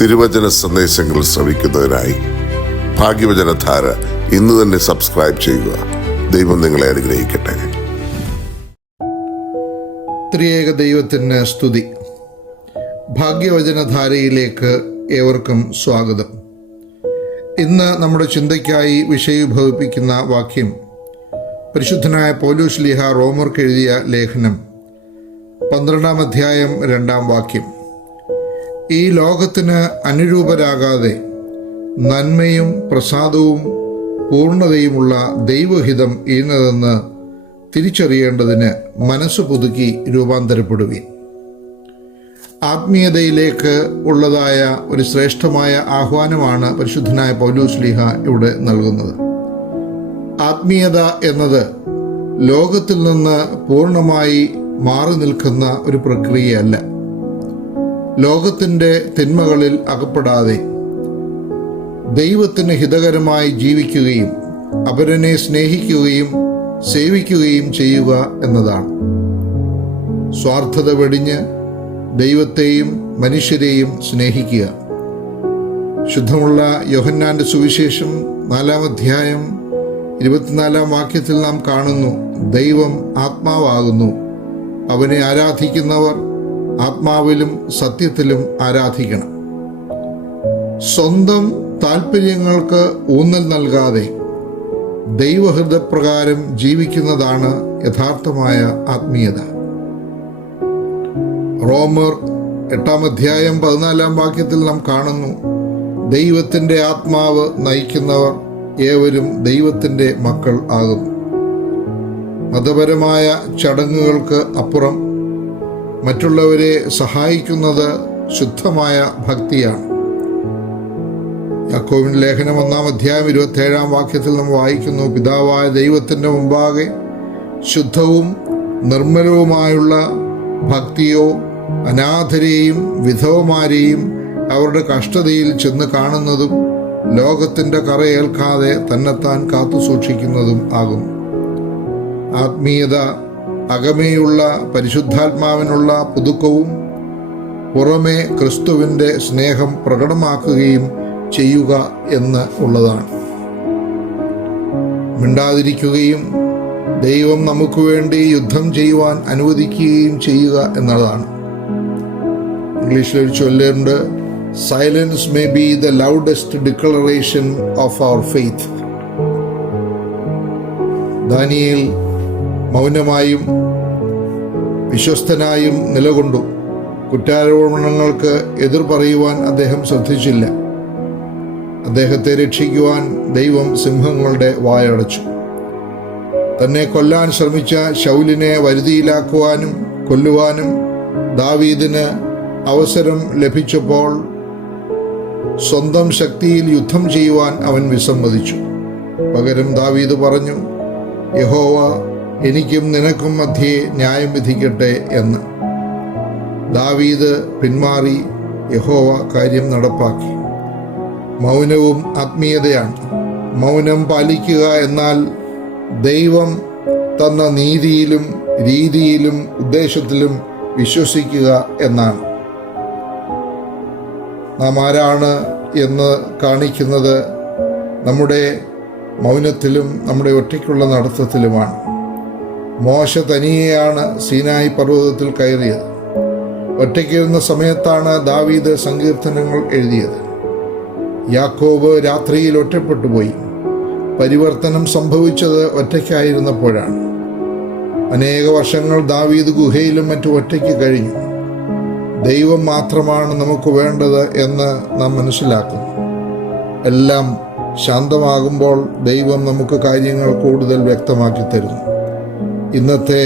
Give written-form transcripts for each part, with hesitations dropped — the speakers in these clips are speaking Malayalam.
തിരുവചന സന്ദേശങ്ങൾ ശ്രവിക്കുന്നതിനായി ഭാഗ്യവചനധാര ഇന്ന് തന്നെ സബ്സ്ക്രൈബ് ചെയ്യുക. ദൈവം നിങ്ങളെ അനുഗ്രഹിക്കട്ടെ. ത്രിയേക ദൈവത്തിന് സ്തുതി. ഭാഗ്യവചനധാരയിലേക്ക് ഏവർക്കും സ്വാഗതം. ഇന്ന് നമ്മുടെ ചിന്തയ്ക്കായി വിഷയീഭവിപ്പിക്കുന്ന വാക്യം പരിശുദ്ധനായ പൗലോസ് ശ്ലീഹ റോമർക്ക് എഴുതിയ ലേഖനം 12-ാം അധ്യായം 2-ാം വാക്യം. ഈ ലോകത്തിന് അനുരൂപരാകാതെ നന്മയും പ്രസാദവും പൂർണ്ണതയുമുള്ള ദൈവഹിതം ഇന്നതെന്ന് തിരിച്ചറിയേണ്ടതിന് മനസ്സ് പുതുക്കി രൂപാന്തരപ്പെടുവീൻ. ആത്മീയതയിലേക്ക് ഉള്ളതായ ഒരു ശ്രേഷ്ഠമായ ആഹ്വാനമാണ് പരിശുദ്ധനായ പൗലോസ് ശ്ലീഹ ഇവിടെ നൽകുന്നത്. ആത്മീയത എന്നത് ലോകത്തിൽ നിന്ന് പൂർണ്ണമായി മാറി നിൽക്കുന്ന ഒരു പ്രക്രിയയല്ല. ലോകത്തിൻ്റെ തിന്മകളിൽ അകപ്പെടാതെ ദൈവത്തിന് ഹിതകരമായി ജീവിക്കുകയും അപരനെ സ്നേഹിക്കുകയും സേവിക്കുകയും ചെയ്യുക എന്നതാണ്. സ്വാർത്ഥത വെടിഞ്ഞ് ദൈവത്തെയും മനുഷ്യരെയും സ്നേഹിക്കുക. ശുദ്ധമുള്ള യോഹന്നാന്റെ സുവിശേഷം 4-ാം അധ്യായം 24-ാം വാക്യത്തിൽ നാം കാണുന്നു, ദൈവം ആത്മാവാകുന്നു, അവനെ ആരാധിക്കുന്നവർ ആത്മാവിലും സത്യത്തിലും ആരാധിക്കണം. സ്വന്തം താല്പര്യങ്ങൾക്ക് ഊന്നൽ നൽകാതെ ദൈവഹൃദയപ്രകാരം ജീവിക്കുന്നതാണ് യഥാർത്ഥമായ ആത്മീയത. റോമർ 8-ാം അധ്യായം 14-ാം വാക്യത്തിൽ നാം കാണുന്നു, ദൈവത്തിൻ്റെ ആത്മാവ് നയിക്കുന്നവർ ഏവരും ദൈവത്തിൻ്റെ മക്കൾ ആകുന്നു. മതപരമായ ചടങ്ങുകൾക്ക് അപ്പുറം മറ്റുള്ളവരെ സഹായിക്കുന്നത് ശുദ്ധമായ ഭക്തിയാണ്. യാക്കോബിന്റെ ലേഖനം 1-ാം അധ്യായം 27-ാം വാക്യത്തിൽ നമ്മൾ വായിക്കുന്നു, പിതാവായ ദൈവത്തിൻ്റെ മുമ്പാകെ ശുദ്ധവും നിർമ്മലവുമായുള്ള ഭക്തിയോ അനാഥരെയും വിധവമാരെയും അവരുടെ കഷ്ടതയിൽ ചെന്ന് കാണുന്നതും ലോകത്തിൻ്റെ കറയേൽക്കാതെ തന്നെത്താൻ കാത്തു സൂക്ഷിക്കുന്നതും ആകുന്നു. ആത്മീയത അകമേയുള്ള പരിശുദ്ധാത്മാവിനുള്ള പുതുക്കവും പുറമേ ക്രിസ്തുവിൻ്റെ സ്നേഹം പ്രകടമാക്കുകയും ചെയ്യുക എന്ന് ഉള്ളതാണ്. മിണ്ടാതിരിക്കുകയും ദൈവം നമുക്ക് വേണ്ടി യുദ്ധം ചെയ്യുവാൻ അനുവദിക്കുകയും ചെയ്യുക എന്നതാണ്. ഇംഗ്ലീഷിലൊരു ചൊല്ലുണ്ട്, silence may be the loudest declaration of our faith. Daniel മൗനമായും വിശ്വസ്തനായും നിലകൊണ്ടു. കുറ്റാരോപണങ്ങൾക്ക് എതിർ പറയുവാൻ അദ്ദേഹം ശ്രദ്ധിച്ചില്ല. അദ്ദേഹത്തെ രക്ഷിക്കുവാൻ ദൈവം സിംഹങ്ങളുടെ വായടച്ചു. തന്നെ കൊല്ലാൻ ശ്രമിച്ച ശൗലിനെ വരുതിയിലാക്കുവാനും കൊല്ലുവാനും ദാവീദിന് അവസരം ലഭിച്ചപ്പോൾ സ്വന്തം ശക്തിയിൽ യുദ്ധം ചെയ്യുവാൻ അവൻ വിസമ്മതിച്ചു. പകരം ദാവീദ് പറഞ്ഞു, യഹോവ എനിക്കും നിനക്കും മധ്യേ ന്യായം വിധിക്കട്ടെ എന്ന്. ദാവീദ് പിന്മാറി, യഹോവ കാര്യം നടപ്പാക്കി. മൗനവും ആത്മീയതയാണ്. മൗനം പാലിക്കുക എന്നാൽ ദൈവം തന്ന നീതിയിലും രീതിയിലും ഉദ്ദേശത്തിലും വിശ്വസിക്കുക എന്നാണ്. നാം ആരാണ് എന്ന് കാണിക്കുന്നത് നമ്മുടെ മൗനത്തിലും നമ്മുടെ ഒറ്റയ്ക്കുള്ള നടത്തത്തിലുമാണ്. മോശ തനിയെയാണ് സീനായി പർവ്വതത്തിൽ കയറിയത്. ഒറ്റയ്ക്കിരുന്ന സമയത്താണ് ദാവീദ് സങ്കീർത്തനങ്ങൾ എഴുതിയത്. യാക്കോബ് രാത്രിയിൽ ഒറ്റപ്പെട്ടുപോയി. പരിവർത്തനം സംഭവിച്ചത് ഒറ്റയ്ക്കായിരുന്നപ്പോഴാണ്. അനേക വർഷങ്ങൾ ദാവീദ് ഗുഹയിലും മറ്റും ഒറ്റയ്ക്ക് കഴിഞ്ഞു. ദൈവം മാത്രമാണ് നമുക്ക് വേണ്ടത് എന്ന് നാം മനസ്സിലാക്കുന്നു. എല്ലാം ശാന്തമാകുമ്പോൾ ദൈവം നമുക്ക് കാര്യങ്ങൾ കൂടുതൽ വ്യക്തമാക്കി തരുന്നു. ഇന്നത്തെ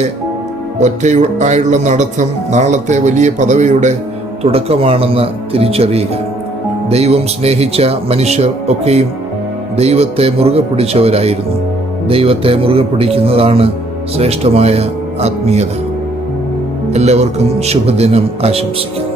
ഒറ്റയായുള്ള നടത്തം നാളത്തെ വലിയ പദവിയുടെ തുടക്കമാണെന്ന് തിരിച്ചറിയുക. ദൈവം സ്നേഹിച്ച മനുഷ്യർ ഒക്കെയും ദൈവത്തെ മുറുകെ പിടിച്ചവരായിരുന്നു. ദൈവത്തെ മുറുകെ പിടിക്കുന്നതാണ് ശ്രേഷ്ഠമായ ആത്മീയത. എല്ലാവർക്കും ശുഭദിനം ആശംസിക്കുന്നു.